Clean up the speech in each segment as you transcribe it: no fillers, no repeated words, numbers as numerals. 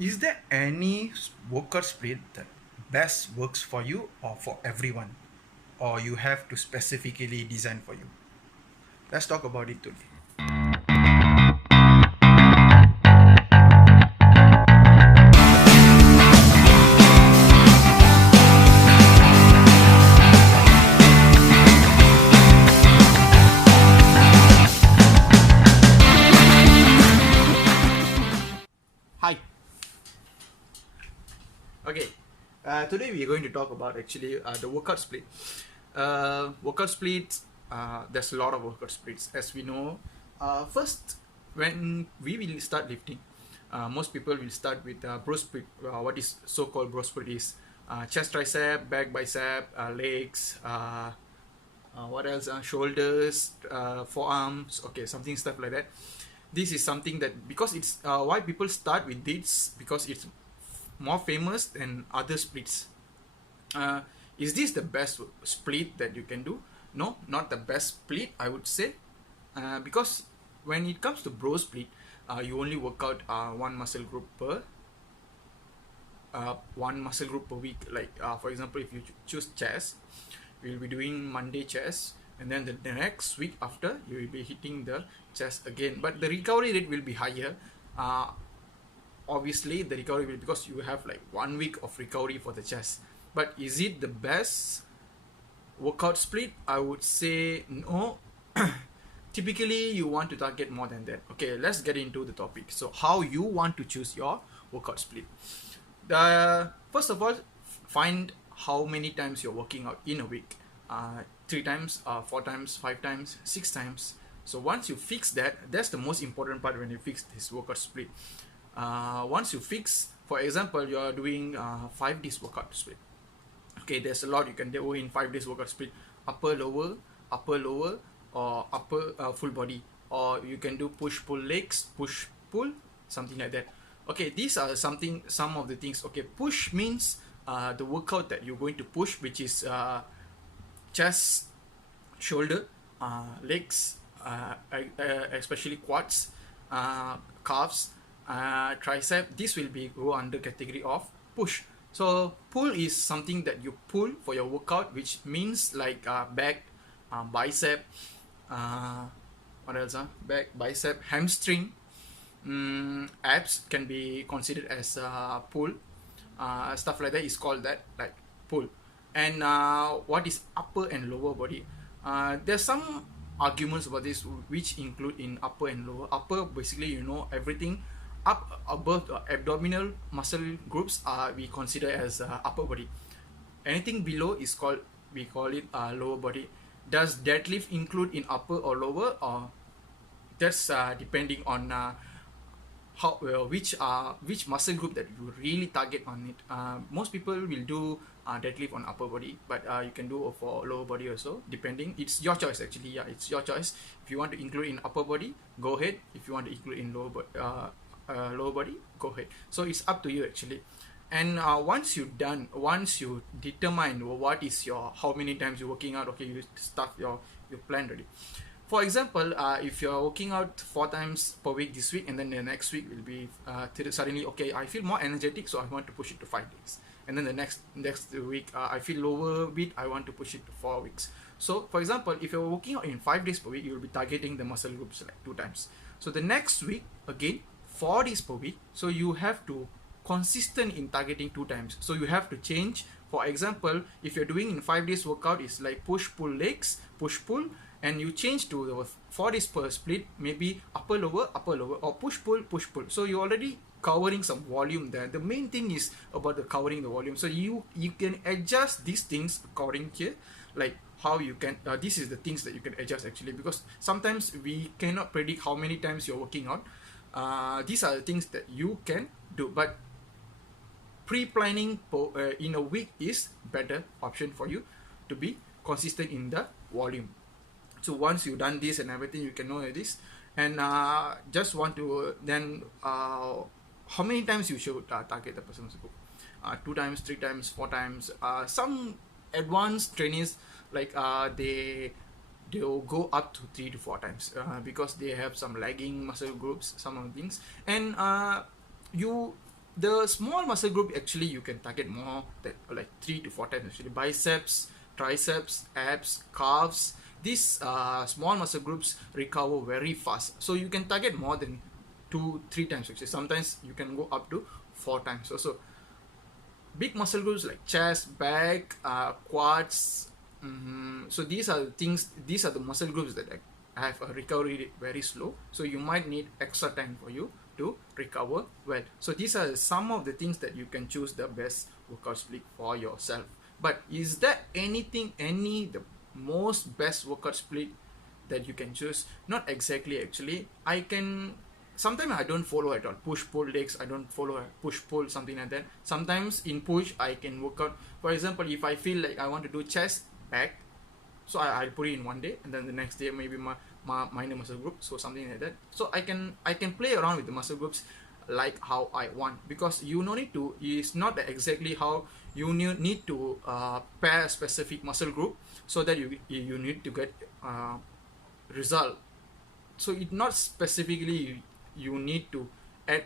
Is there any workout split that best works for you or for everyone? Or you have to specifically design for you? Let's talk about it today. Hi. Okay. Today we are going to talk about actually the workout split. Workout splits. There's a lot of workout splits, as we know. First, when we will start lifting, most people will start with bro split. What is so-called bro split is chest tricep, back bicep, legs. What else? Shoulders, forearms. Okay, something stuff like that. This is something that because it's why people start with this because it's more famous than other splits. Uh, is this the best split that you can do? No, not the best split, I would say, because when it comes to bro split, you only work out one muscle group per week. Like for example, if you choose chest, we'll be doing Monday chest, and then the next week after you will be hitting the chest again. But the recovery rate will be higher. Obviously, the recovery will because you have like 1 week of recovery for the chest. But is it the best workout split? I would say no. Typically, you want to target more than that. Okay, let's get into the topic. So, how you want to choose your workout split? First of all, find how many times you're working out in a week. 3 times, 4 times, 5 times, 6 times. So once you fix that, that's the most important part when you fix this workout split. Once you fix, for example, you are doing 5 days workout split. Okay, there's a lot you can do in 5 days workout split: upper lower, or upper full body, or you can do push pull legs, push pull, something like that. Okay, these are some of the things. Okay, push means the workout that you're going to push, which is chest, shoulder, legs, especially quads, calves, tricep. This will be go under category of push. So pull is something that you pull for your workout, which means like back, bicep, uh, what else? Back, bicep, hamstring, abs can be considered as pull. Stuff like that is called that like pull. And what is upper and lower body? There's some arguments about this which include in upper and lower. Upper, basically, everything up above the abdominal muscle groups we consider as upper body. Anything below is called, we call it lower body. Does deadlift include in upper or lower, or that's depending on how which muscle group that you really target on it. Most people will do deadlift on upper body, but you can do for lower body also, depending. It's your choice actually. Yeah, it's your choice. If you want to include in upper body, go ahead. If you want to include in lower body, go ahead. So it's up to you actually. And once you determine what is your, how many times you're working out, okay, you start your plan ready. For example, if you're working out 4 times per week this week, and then the next week will be suddenly, okay, I feel more energetic, so I want to push it to 5 days. And then the next week, I feel lower bit, I want to push it to 4 weeks. So, for example, if you're working out in 5 days per week, you will be targeting the muscle groups like 2 times. So the next week, again, 4 days per week. So you have to consistent in targeting 2 times. So you have to change. For example, if you're doing in 5 days workout, it's like push pull legs, push pull, and you change to the 4 days per split, maybe upper lower, or push pull. So you're already covering some volume there. The main thing is about the covering the volume. So you can adjust these things according here, like how you can. This is the things that you can adjust actually, because sometimes we cannot predict how many times you're working out. These are the things that you can do, but pre-planning in a week is better option for you to be consistent in the volume. So once you've done this and everything, you can know this. And just want to then how many times you should target the person's group. 2 times, 3 times, 4 times. Some advanced trainees, like they'll go up to 3 to 4 times because they have some lagging muscle groups, some of the things. And you The small muscle group actually you can target more than like 3 to 4 times actually. Biceps, triceps, abs, calves. These small muscle groups recover very fast. So you can target more than 2, 3 times actually. Sometimes you can go up to 4 times. Also, big muscle groups like chest, back, quads. So these are the things. These are the muscle groups that have a recovery rate very slow. So you might need extra time for you to recover well. So these are some of the things that you can choose the best workout split for yourself. But is there the most best workout split that you can choose? Not exactly actually. Sometimes I don't follow at all. Push pull legs, I don't follow push pull, something like that. Sometimes in push I can work out. For example, if I feel like I want to do chest, back, so I'll put it in one day, and then the next day maybe my minor muscle group, so something like that. So I can play around with the muscle groups like how I want, because you no need to, it's not exactly how you need to pair specific muscle group so that you need to get result. So it not specifically you need to add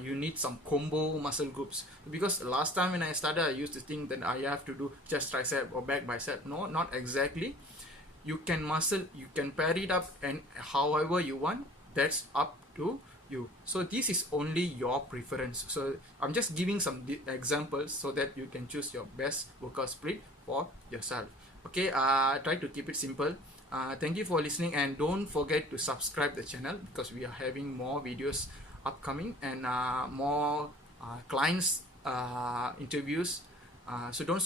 you need some combo muscle groups, because last time when I started I used to think that I have to do chest, tricep or back, bicep. No, not exactly. You can pair it up and however you want, that's up to you. So this is only your preference. So I'm just giving some examples so that you can choose your best workout split for yourself. Okay, try to keep it simple. Thank you for listening, and don't forget to subscribe the channel, because we are having more videos upcoming and more clients interviews. So don't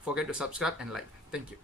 forget to subscribe and like. Thank you.